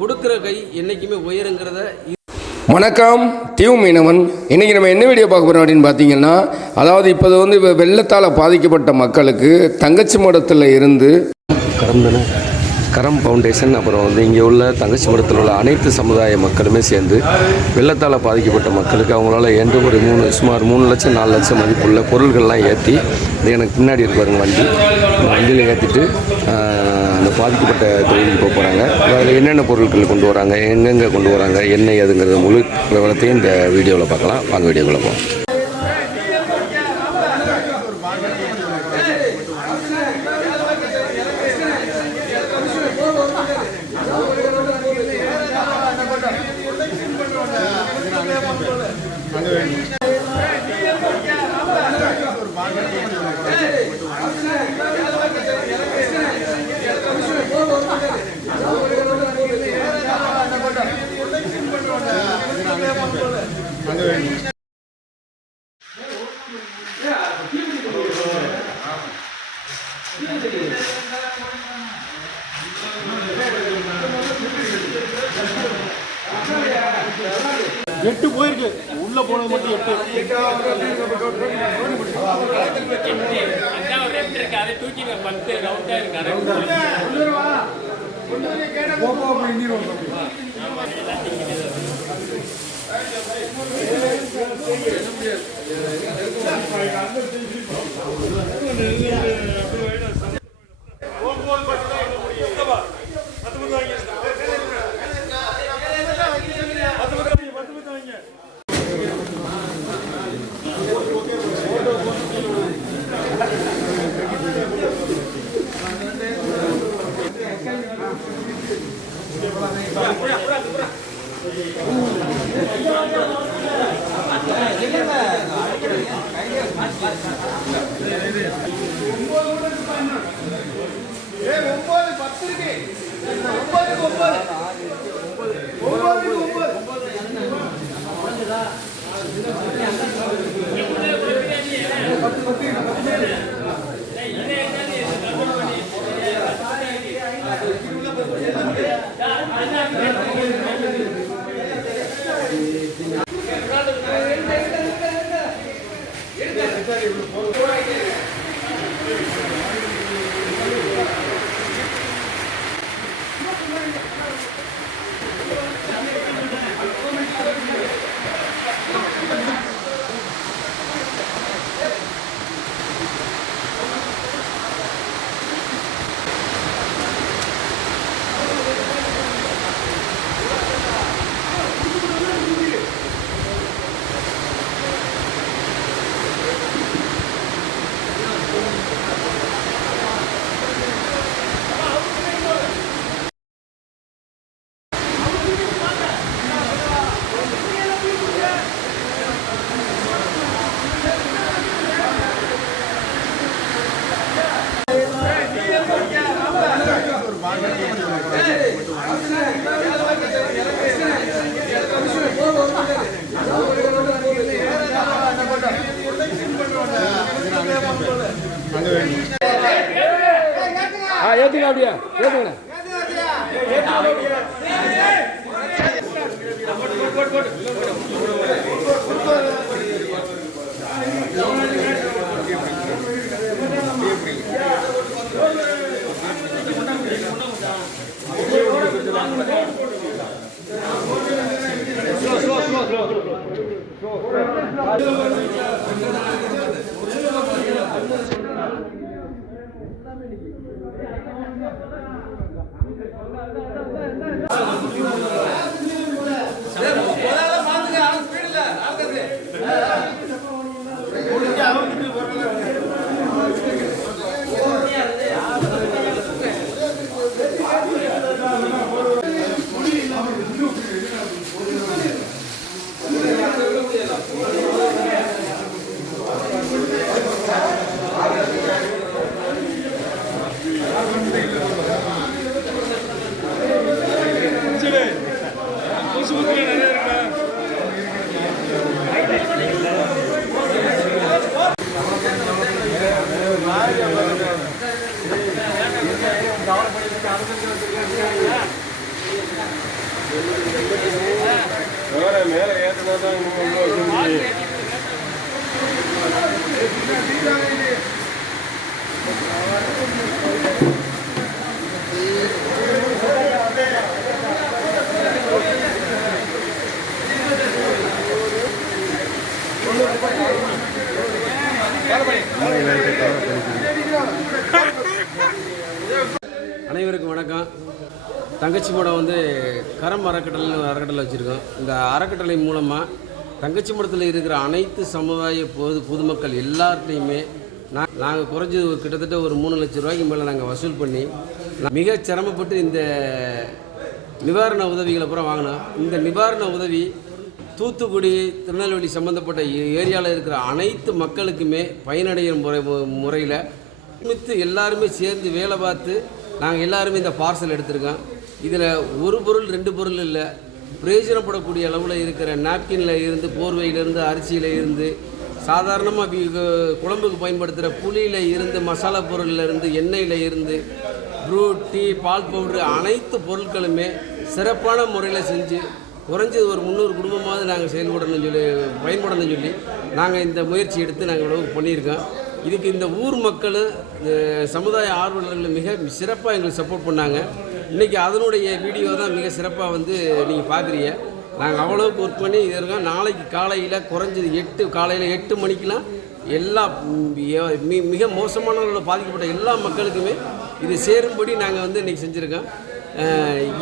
கொடுக்குற கை என்றைக்குமே உயருங்கிறத. வணக்கம், டியூ மீனவன். இன்றைக்கி நம்ம என்ன வீடியோ பார்க்க போகிறோம் அப்படின்னு பார்த்தீங்கன்னா, அதாவது இப்போ வெள்ளத்தால் பாதிக்கப்பட்ட மக்களுக்கு தங்கச்சி மடத்தில் இருந்து கரம் ஃபவுண்டேஷன், அப்புறம் இங்கே உள்ள தங்கச்சி மடத்தில் உள்ள அனைத்து சமுதாய மக்களுமே சேர்ந்து வெள்ளத்தால் பாதிக்கப்பட்ட மக்களுக்கு அவங்களால என்று ஒரு சுமார் 3 லட்சம் 4 லட்சம் மதிப்புள்ள பொருள்கள்லாம் ஏற்றி, இது எனக்கு பின்னாடி இருப்பாருங்க வண்டி, இந்த வண்டியில் ஏற்றிட்டு அந்த பாதிக்கப்பட்ட தொழிலுக்கு போக போகிறாங்க. அதில் என்னென்ன பொருட்கள் கொண்டு வராங்க, எங்கெங்கே கொண்டு வராங்க, என்ன ஏதுங்கிறது முழு விவரத்தையும் இந்த வீடியோவில் பார்க்கலாம். வாங்க வீடியோக்குள்ளே போவோம். எட்டு போயிருக்கு, உள்ள போனது மட்டும் 8. அதை தூக்கி 10 ரவுண்டா இருக்கு. ஏத்துங்க, அப்படியே ஏத்துங்க. ஏற்றினா தான் இன்னும் அனைவருக்கும் வணக்கம். தங்கச்சி மடம் வந்து கரம் அறக்கட்டளை வச்சுருக்கோம். இந்த அறக்கட்டளை மூலமாக தங்கச்சி மடத்தில் இருக்கிற அனைத்து சமுதாய பொதுமக்கள் எல்லார்ட்டையுமே நாங்கள் குறைஞ்சது கிட்டத்தட்ட ஒரு 3 லட்சம் ரூபாய்க்கு மேலே நாங்கள் வசூல் பண்ணி மிக சிரமப்பட்டு இந்த நிவாரண உதவிகளை பூரா வாங்கினோம். இந்த நிவாரண உதவி தூத்துக்குடி, திருநெல்வேலி சம்மந்தப்பட்ட ஏரியாவில் இருக்கிற அனைத்து மக்களுக்குமே பயனடைகிற முறையில் எல்லாருமே சேர்ந்து வேலை பார்த்து நாங்கள் எல்லாருமே இந்த பார்சல் எடுத்திருக்கோம். இதில் ஒரு பொருள் 2 பொருள் இல்லை, பிரயோஜனப்படக்கூடிய அளவில் இருக்கிற நாப்கினில் இருந்து, போர்வையிலிருந்து, அரிசியில் இருந்து, சாதாரணமாக குழம்புக்கு பயன்படுத்துகிற புளியில் இருந்து, மசாலா பொருளில் இருந்து, எண்ணெயில் இருந்து, ப்ரூ, டீ, பால் பவுட்ரு அனைத்து பொருட்களுமே சிறப்பான முறையில் செஞ்சு குறைஞ்சது ஒரு 300 குடும்பமாவது நாங்கள் பயன்படணும்னு சொல்லி நாங்கள் இந்த முயற்சி எடுத்து நாங்கள் இவ்வளவு பண்ணியிருக்கோம். இதுக்கு இந்த ஊர் மக்கள், சமுதாய ஆர்வலர்கள் மிக சிறப்பாக எங்களுக்கு சப்போர்ட் பண்ணாங்க. இன்றைக்கி அதனுடைய வீடியோ தான் மிக சிறப்பாக வந்து நீங்கள் பார்க்குறீங்க. நாங்கள் அவ்வளோவுக்கு ஒர்க் பண்ணி இருக்கோம். நாளைக்கு காலையில் குறைஞ்சது காலையில் 8 மணிக்கெலாம் எல்லா மிக மோசமான பாதிக்கப்பட்ட எல்லா மக்களுக்குமே இது சேரும்படி நாங்கள் வந்து இன்றைக்கி செஞ்சுருக்கோம்.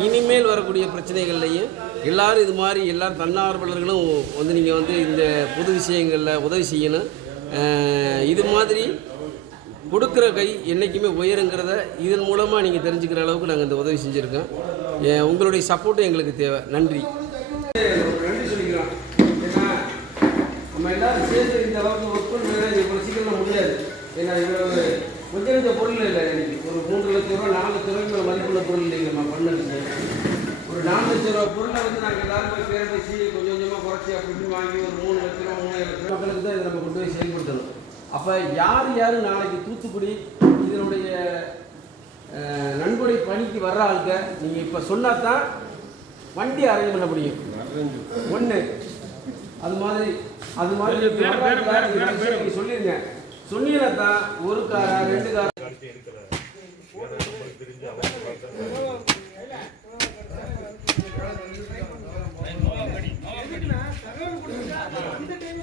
இனிமேல் வரக்கூடிய பிரச்சனைகள்லையும் எல்லோரும் இது மாதிரி எல்லாரும் தன்னார்வலர்களும் வந்து நீங்கள் வந்து இந்த பொது விஷயங்களில் உதவி செய்யணும். இது மாதிரி கொடுக்குற கை என்றைக்குமே உயருங்கிறத இதன் மூலமாக நீங்கள் தெரிஞ்சுக்கிற அளவுக்கு நாங்கள் இந்த உதவி செஞ்சுருக்கோம். உங்களுடைய சப்போர்ட்டும் எங்களுக்கு தேவை. நன்றி. நன்றி சொல்லிக்கிறோம். ஏன்னா நம்ம எல்லோரும் சேர்ந்து இந்த அளவுக்கு ஒர்க் பண்ண இவ்வளோ சீக்கிரம் முடியாது. ஏன்னா இவ்வளோ கொஞ்சம் பொருள் இல்லை. எனக்கு ஒரு 3 லட்ச ரூபா 4 லட்ச ரூபாய்க்கு மதிப்புள்ள பொருள் இல்லைங்க. நம்ம பண்ணது ஒரு 4 லட்ச ரூபா பொருளை வந்து நாங்கள் எல்லாரும் போய் பேர பேசி கொஞ்சம் கொஞ்சமாக குறைச்சி அப்படி வாங்கி ஒரு 3 லட்ச ரூபா 3 லட்ச ரூபா மக்களுக்கு தான் இதை நம்ம கொண்டு போய் செயல்படுத்தணும். அப்போ யார் நாளைக்கு தூத்துக்குடி இதனுடைய நன்கொடை பணிக்கு வர்ற ஆளுங்க நீங்கள் இப்போ சொன்னால் தான் வண்டி அரேஞ்ச் பண்ண முடியும். ஒன்று அது மாதிரி சொல்லிடுங்க. சொன்னீங்கன்னா தான் ஒரு காரா 2 காரா இந்த டைம்